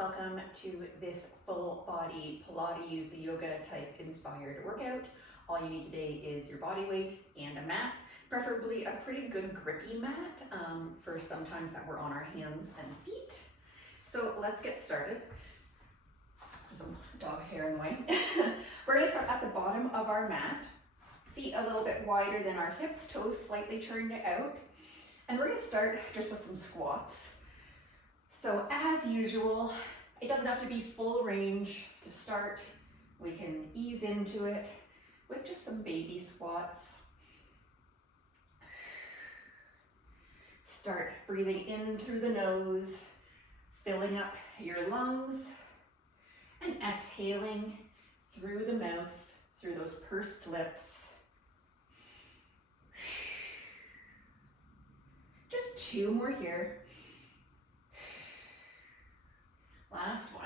Welcome to this full body Pilates yoga type inspired workout. All you need today is your body weight and a mat, preferably a pretty good grippy mat for sometimes that we're on our hands and feet. So let's get started. There's some dog hair in the way. We're going to start at the bottom of our mat, feet a little bit wider than our hips, toes slightly turned out. And we're going to start just with some squats. So as usual, it doesn't have to be full range to start. We can ease into it with just some baby squats. Start breathing in through the nose, filling up your lungs, and exhaling through the mouth, through those pursed lips. Just 2 more here. Last one.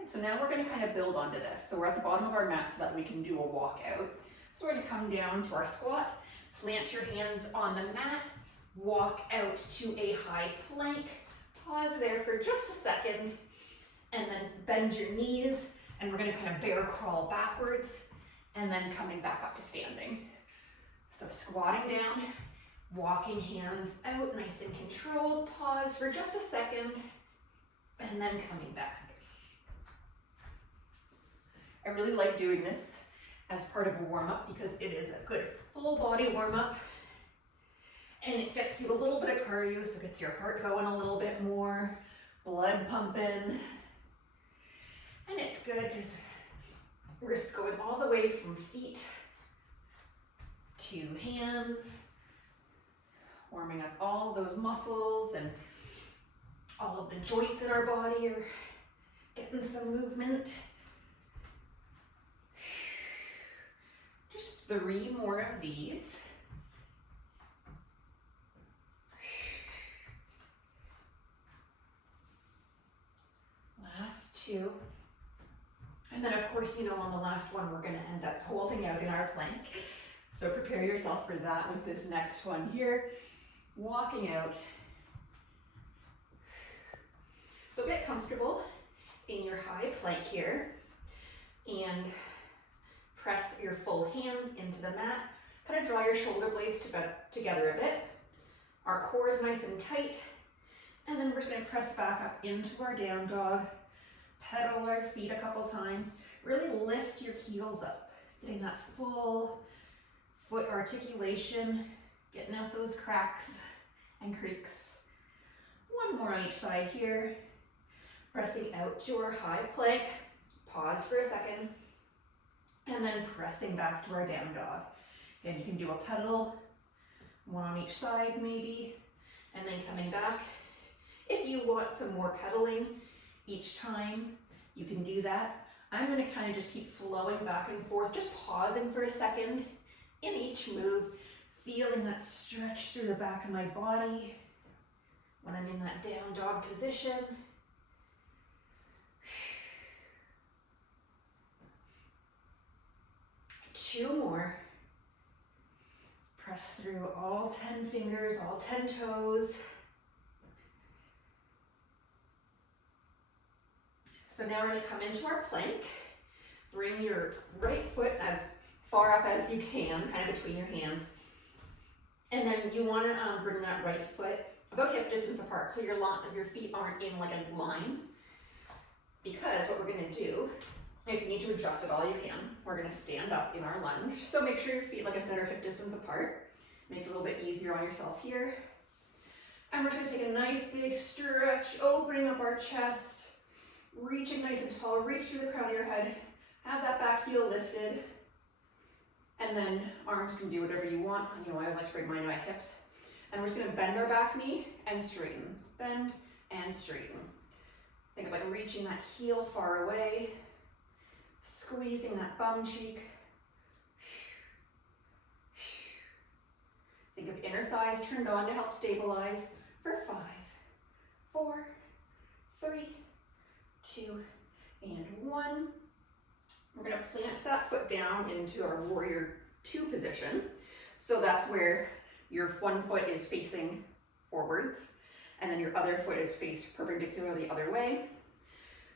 And so now we're going to kind of build onto this. So we're at the bottom of our mat so that we can do a walkout. So we're going to come down to our squat, plant your hands on the mat, walk out to a high plank, pause there for just a second, and then bend your knees, and we're going to kind of bear crawl backwards, and then coming back up to standing. So squatting down, walking hands out nice and controlled, pause for just a second, and then coming back. I really like doing this as part of a warm-up because it is a good full body warm-up and it gets you a little bit of cardio, so it gets your heart going a little bit more, blood pumping, and it's good because we're just going all the way from feet to hands, warming up all those muscles, and all of the joints in our body are getting some movement. Just 3 more of these. Last 2. And then of course, you know, on the last one, we're going to end up holding out in our plank. So prepare yourself for that with this next one here. Walking out. So get comfortable in your high plank here and press your full hands into the mat. Kind of draw your shoulder blades together a bit. Our core is nice and tight. And then we're just going to press back up into our down dog. Pedal our feet a couple times. Really lift your heels up. Getting that full foot articulation. Getting out those cracks and creaks. 1 more on each side here. Pressing out to our high plank, pause for a second, and then pressing back to our down dog. Again, you can do a pedal, 1 on each side maybe, and then coming back. If you want some more pedaling each time, you can do that. I'm going to kind of just keep flowing back and forth, just pausing for a second in each move, feeling that stretch through the back of my body when I'm in that down dog position. 2 more. Press through all 10 fingers, all 10 toes. So now we're going to come into our plank. Bring your right foot as far up as you can, kind of between your hands. And then you want to bring that right foot about hip distance apart so your feet aren't in like a line. Because what we're going to do, if you need to adjust it all, you can. We're going to stand up in our lunge. So make sure your feet, like I said, are hip distance apart. Make it a little bit easier on yourself here. And we're just going to take a nice big stretch, opening up our chest, reaching nice and tall, reach through the crown of your head, have that back heel lifted, and then arms can do whatever you want. You know, I like to bring mine to my hips. And we're just going to bend our back knee and straighten. Bend and straighten. Think of like reaching that heel far away. Squeezing that bum cheek. Think of inner thighs turned on to help stabilize for 5, 4, 3, 2, and 1. We're going to plant that foot down into our warrior 2 position. So that's where your 1 foot is facing forwards and then your other foot is faced perpendicular the other way.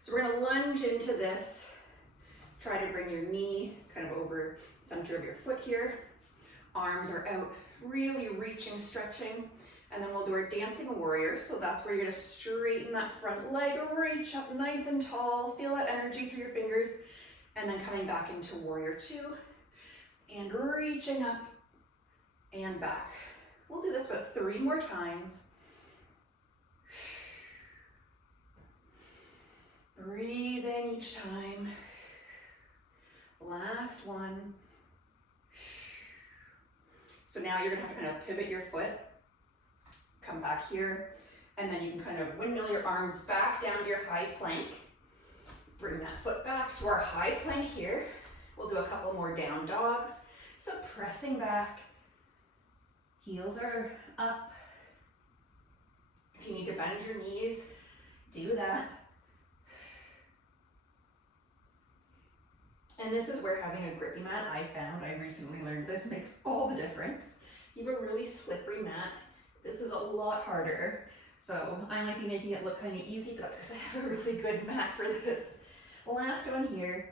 So we're gonna lunge into this. Try to bring your knee kind of over the center of your foot here. Arms are out, really reaching, stretching. And then we'll do our dancing warrior. So that's where you're gonna straighten that front leg, reach up nice and tall, feel that energy through your fingers, and then coming back into warrior 2, and reaching up and back. We'll do this about 3 more times. Breathe in each time. Last one. So now you're gonna have to kind of pivot your foot, come back here, and then you can kind of windmill your arms back down to your high plank. Bring that foot back to our high plank here. We'll do a couple more down dogs. So pressing back, heels are up. If you need to bend your knees, do that. And this is where having a grippy mat, I recently learned this, makes all the difference. You have a really slippery mat. This is a lot harder. So I might be making it look kind of easy, but that's because I have a really good mat for this. Last one here,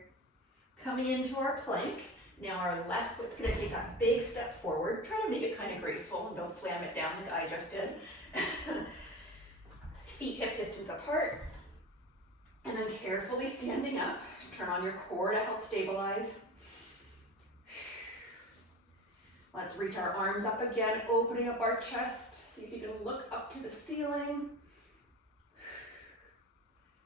coming into our plank. Now our left foot's gonna take a big step forward. Try to make it kind of graceful and don't slam it down like I just did. Feet hip distance apart. And then carefully standing up. Turn on your core to help stabilize. Let's reach our arms up again, opening up our chest. See if you can look up to the ceiling.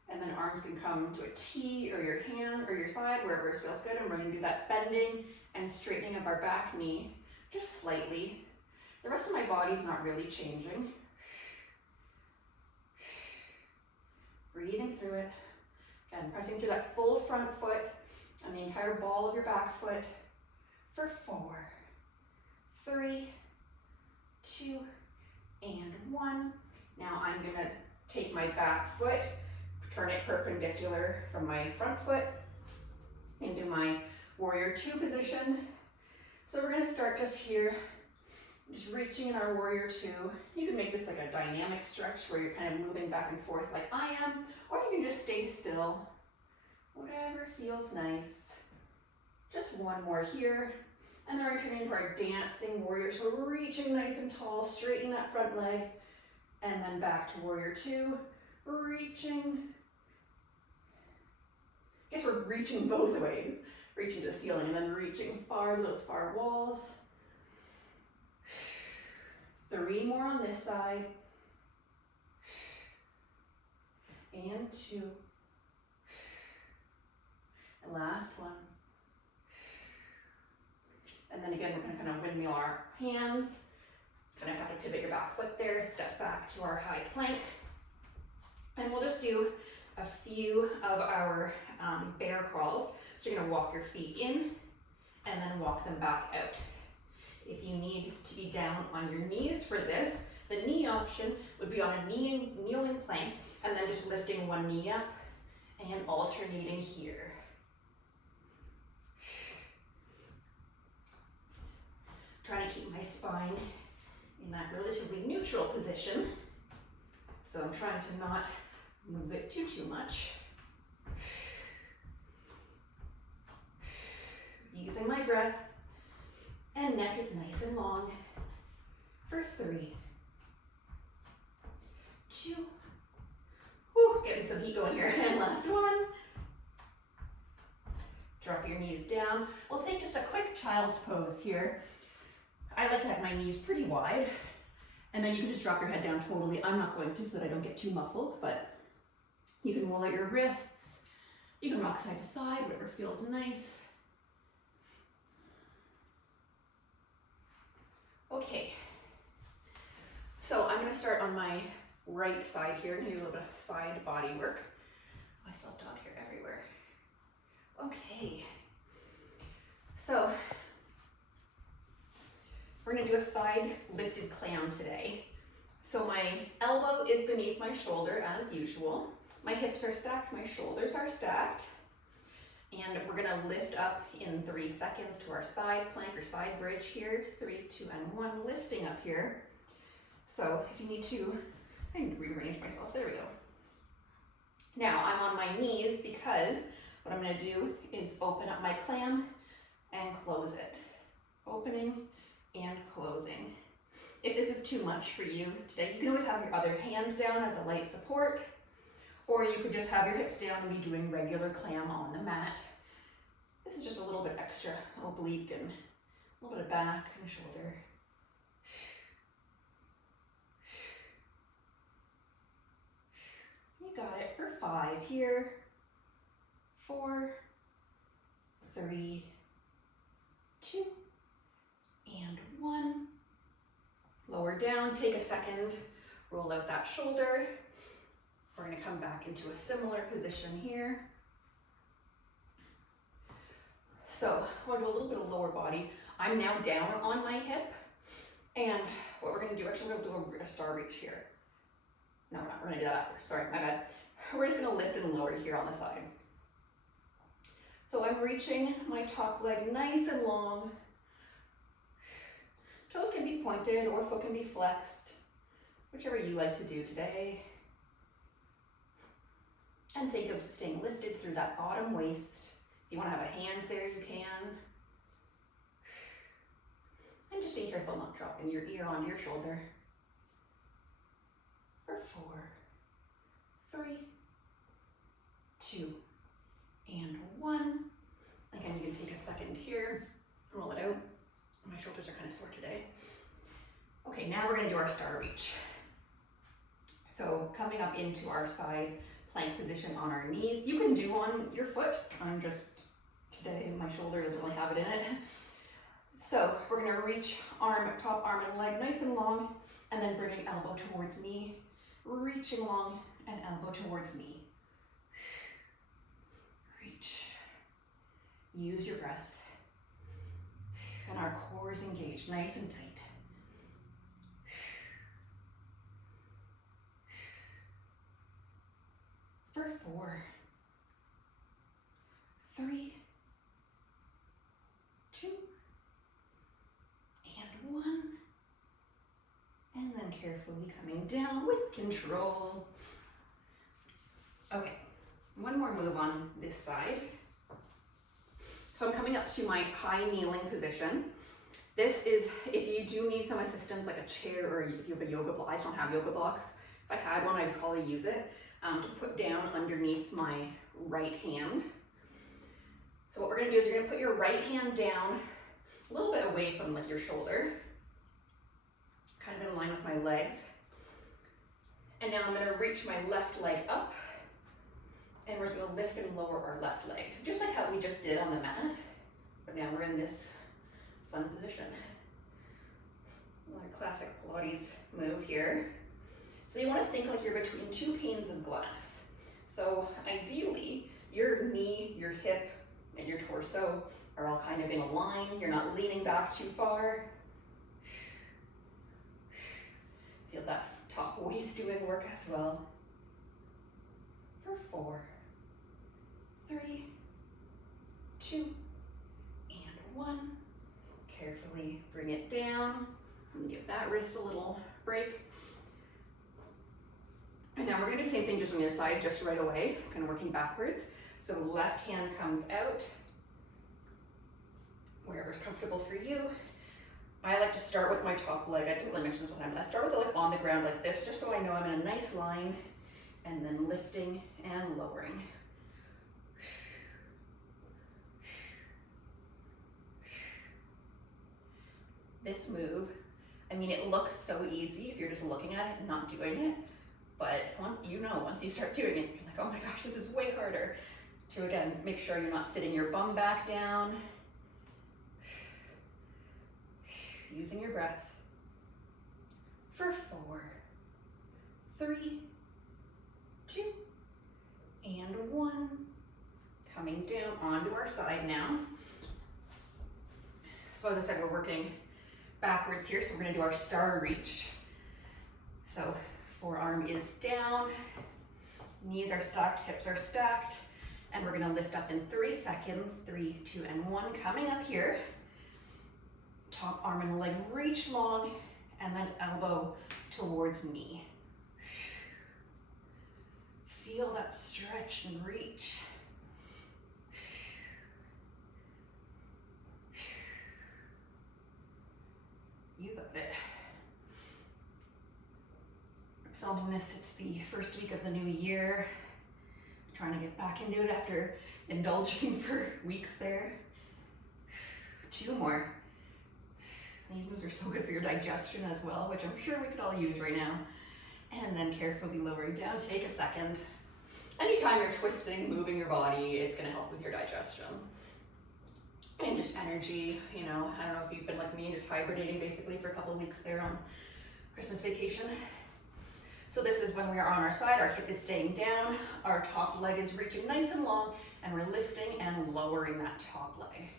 And then arms can come to a T or your hand or your side, wherever feels good. And we're gonna do that bending and straightening of our back knee, just slightly. The rest of my body's not really changing. Breathing through it. Again, pressing through that full front foot and the entire ball of your back foot for 4, 3, 2, and 1. Now I'm gonna take my back foot, turn it perpendicular from my front foot into my warrior 2 position. So we're gonna start just here, just reaching in our warrior 2. You can make this like a dynamic stretch where you're kind of moving back and forth like I am, or you can just stay still, whatever feels nice. Just one more here, and then we're turning into our dancing warrior. So we're reaching nice and tall, straightening that front leg, and then back to warrior 2, reaching. I guess we're reaching both ways, reaching to the ceiling and then reaching far to those far walls. 3 more on this side, and 2, and last one. And then again, we're gonna kind of windmill our hands. Gonna have to pivot your back foot there, step back to our high plank. And we'll just do a few of our bear crawls. So you're gonna walk your feet in and then walk them back out. If you need to be down on your knees for this, the knee option would be on a kneeling plank and then just lifting one knee up and alternating here. Trying to keep my spine in that relatively neutral position. So I'm trying to not move it too much. Using my breath, and neck is nice and long for 3, 2, whew, getting some heat going here, and last one. Drop your knees down. We'll take just a quick child's pose here. I like to have my knees pretty wide, and then you can just drop your head down totally. I'm not going to so that I don't get too muffled, but you can roll out your wrists. You can rock side to side, whatever feels nice. Okay, so I'm gonna start on my right side here and do a little bit of side body work. I still have dog hair everywhere. Okay, so we're gonna do a side lifted clam today. So my elbow is beneath my shoulder as usual. My hips are stacked, my shoulders are stacked. And we're gonna lift up in 3 seconds to our side plank or side bridge here. 3, 2, and 1, lifting up here. So if you need to I need to rearrange myself, there we go. Now I'm on my knees because what I'm gonna do is open up my clam and close it. Opening and closing. If this is too much for you today, you can always have your other hand down as a light support, or you could just have your hips down and be doing regular clam on the mat. This is just a little bit extra oblique and a little bit of back and shoulder. You got it for 5 here. 4, 3, 2, and 1. Lower down, take a second, roll out that shoulder. We're gonna come back into a similar position here. So we'll do a little bit of lower body. I'm now down on my hip. And what we're gonna do, actually we're gonna do a star reach here. No, we're not, we're gonna do that after, sorry, my bad. We're just gonna lift and lower here on the side. So I'm reaching my top leg nice and long. Toes can be pointed or foot can be flexed, whichever you like to do today. And think of staying lifted through that bottom waist. If you want to have a hand there, you can. And just be careful not dropping your ear onto your shoulder. For 4, 3, 2, and 1. Again, you can take a second here, roll it out. My shoulders are kind of sore today. Okay, now we're gonna do our star reach. So coming up into our side plank position on our knees. You can do on your foot. I'm just, today my shoulder doesn't really have it in it. So we're gonna reach top arm and leg nice and long, and then bringing elbow towards knee, reaching long and elbow towards knee. Reach. Use your breath. And our core is engaged, nice and tight. For 4, 3, 2, and 1. And then carefully coming down with control. Okay, one more move on this side. So I'm coming up to my high kneeling position. This is, if you do need some assistance, like a chair or if you have a yoga block. I just don't have yoga blocks. If I had one, I'd probably use it to put down underneath my right hand. So what we're gonna do is you're gonna put your right hand down a little bit away from like your shoulder, kind of in line with my legs. And now I'm gonna reach my left leg up, and we're just gonna lift and lower our left leg. Just like how we just did on the mat, but now we're in this fun position. Another classic Pilates move here. So you wanna think like you're between 2 panes of glass. So ideally, your knee, your hip, and your torso are all kind of in a line. You're not leaning back too far. Feel that top waist doing work as well. For 4, 3, 2, and 1. Carefully bring it down and give that wrist a little break. And now we're gonna do the same thing just on the other side, just right away, kind of working backwards. So left hand comes out, wherever's comfortable for you. I like to start with my top leg. I didn't really mention this one time. I start with it like on the ground like this, just so I know I'm in a nice line, and then lifting and lowering. This move, I mean, it looks so easy if you're just looking at it and not doing it, but once you start doing it, you're like, oh my gosh, this is way harder. To again, make sure you're not sitting your bum back down. Using your breath. For 4, 3, 2, and 1. Coming down onto our side now. So as I said, we're working backwards here, so we're gonna do our star reach. So forearm is down, knees are stacked, hips are stacked, and we're gonna lift up in 3 seconds. 3, 2, and 1. Coming up here. Top arm and leg reach long, and then elbow towards knee. feel that stretch and reach. You got it. I'm filming this, it's the first week of the new year. Trying to get back into it after indulging for weeks there. 2 more. These moves are so good for your digestion as well, which I'm sure we could all use right now. And then carefully lowering down, take a second. Anytime you're twisting, moving your body, it's gonna help with your digestion. And just energy, you know, I don't know if you've been like me, just hibernating basically for a couple of weeks there on Christmas vacation. So this is when we are on our side, our hip is staying down, our top leg is reaching nice and long, and we're lifting and lowering that top leg.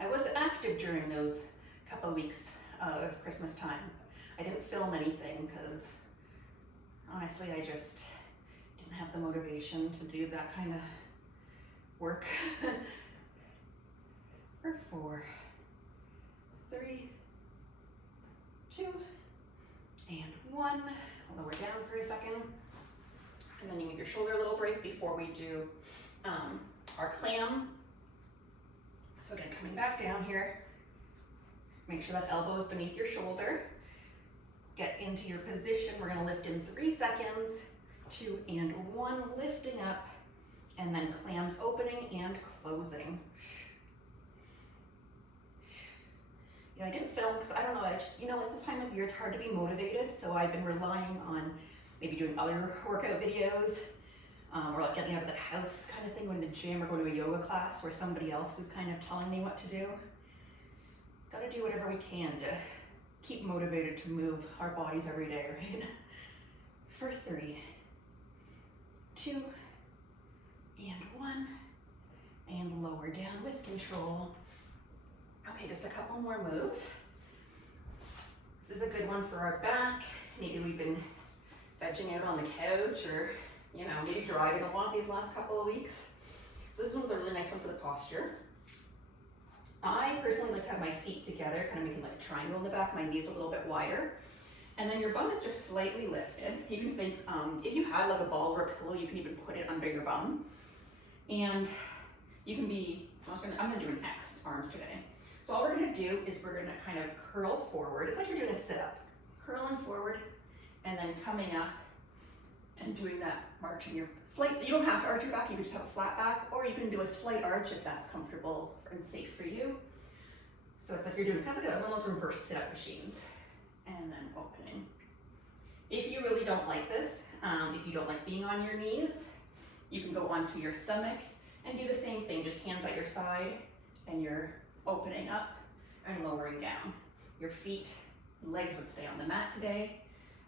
I was active during those couple of weeks of Christmas time. I didn't film anything because honestly, I just didn't have the motivation to do that kind of work. For 4, 3, 2, and 1. I'll lower down for a second. And then you give your shoulder a little break before we do our clam. So again, coming back down here, make sure that elbow is beneath your shoulder. Get into your position. We're gonna lift in 3 seconds, 2 and 1, lifting up, and then clams opening and closing. Yeah, I didn't film because I don't know, I just, you know, it's this time of year, it's hard to be motivated, so I've been relying on maybe doing other workout videos, or like getting out of the house kind of thing, going to the gym or going to a yoga class where somebody else is kind of telling me what to do. Gotta do whatever we can to keep motivated to move our bodies every day, right? For 3, 2, and 1, and lower down with control. Okay, just a couple more moves. This is a good one for our back. Maybe we've been vegging out on the couch or, you know, maybe driving a lot these last couple of weeks. So this one's a really nice one for the posture. I personally like to have my feet together, kind of making like a triangle in the back, my knees a little bit wider. And then your bum is just slightly lifted. You can think, if you had like a ball or a pillow, you can even put it under your bum. And you can be, I'm gonna do an X, arms today. So all we're gonna do is we're gonna kind of curl forward. It's like you're doing a sit-up. Curling forward, and then coming up and doing that, marching your slight, you don't have to arch your back, you can just have a flat back, or you can do a slight arch if that's comfortable and safe for you. So it's like you're doing kind of like one of those reverse sit-up machines, and then opening. If you really don't like this, if you don't like being on your knees, you can go onto your stomach and do the same thing, just hands at your side, and you're opening up and lowering down. Your feet, legs would stay on the mat today,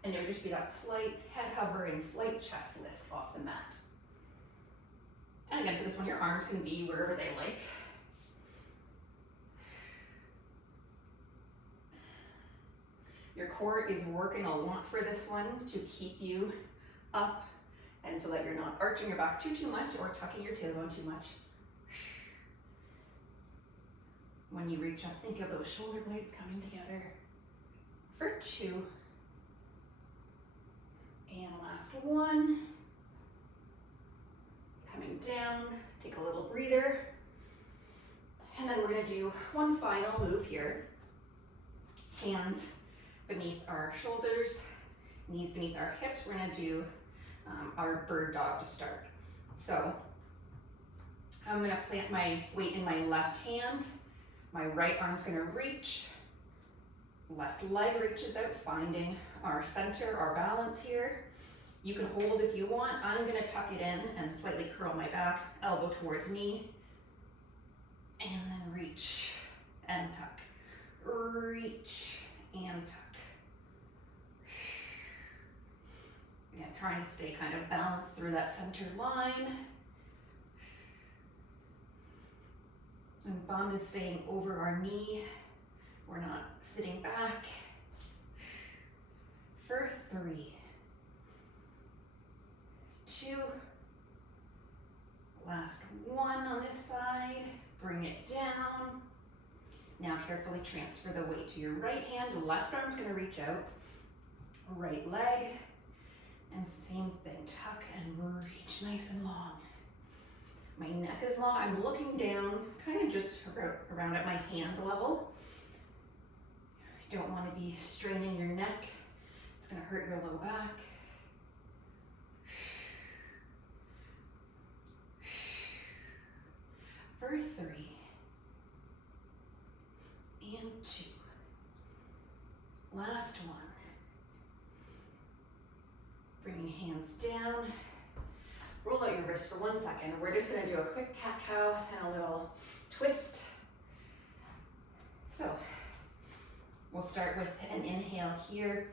and there would just be that slight head hovering, slight chest lift off the mat. And again, for this one, your arms can be wherever they like. Your core is working a lot for this one to keep you up, and so that you're not arching your back too much or tucking your tailbone too much. When you reach up, think of those shoulder blades coming together. For 2. And last 1. Coming down, take a little breather. And then we're gonna do one final move here. Hands beneath our shoulders, knees beneath our hips. We're gonna do our bird dog to start. So I'm gonna plant my weight in my left hand. My right arm's gonna reach, left leg reaches out, finding our center, our balance here. You can hold if you want. I'm gonna tuck it in and slightly curl my back, elbow towards knee, and then reach and tuck, reach and tuck. Again, trying to stay kind of balanced through that center line. And bum is staying over our knee. We're not sitting back. For 3, 2, last 1 on this side. Bring it down. Now carefully transfer the weight to your right hand. Left arm's gonna reach out. Right leg. And same thing, tuck and reach nice and long. My neck is long. I'm looking down, kind of just around at my hand level. You don't want to be straining your neck. It's going to hurt your low back. For 3 and 2. Last one. Bringing hands down. Roll out your wrist for 1 second. We're just gonna do a quick cat-cow and a little twist. So, we'll start with an inhale here,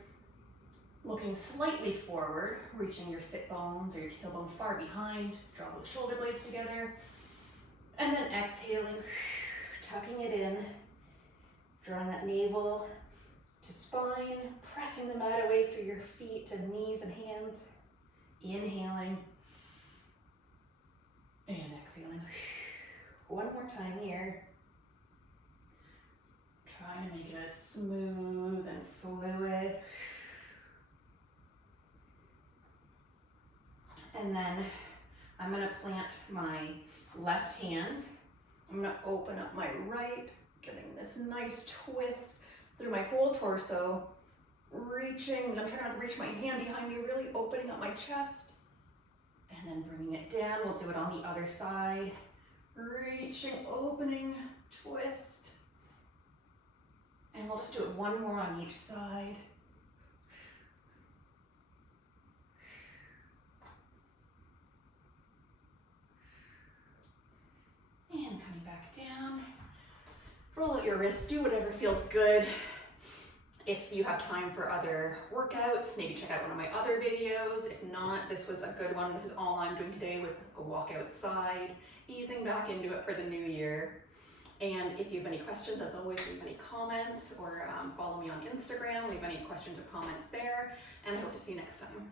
looking slightly forward, reaching your sit bones or your tailbone far behind, draw those shoulder blades together, and then exhaling, tucking it in, drawing that navel to spine, pressing the mat away through your feet to knees and hands, inhaling, and exhaling. One more time here. Trying to make it as smooth and fluid. And then I'm gonna plant my left hand. I'm gonna open up my right, getting this nice twist through my whole torso. Reaching, I'm trying to reach my hand behind me, really opening up my chest. And then bringing it down, we'll do it on the other side. Reaching, opening, twist. And we'll just do it one more on each side. And coming back down. Roll out your wrists, do whatever feels good. If you have time for other workouts, maybe check out one of my other videos. If not, this was a good one. This is all I'm doing today with a walk outside, easing back into it for the new year. And if you have any questions, as always, leave any comments or follow me on Instagram, leave any questions or comments there. And I hope to see you next time.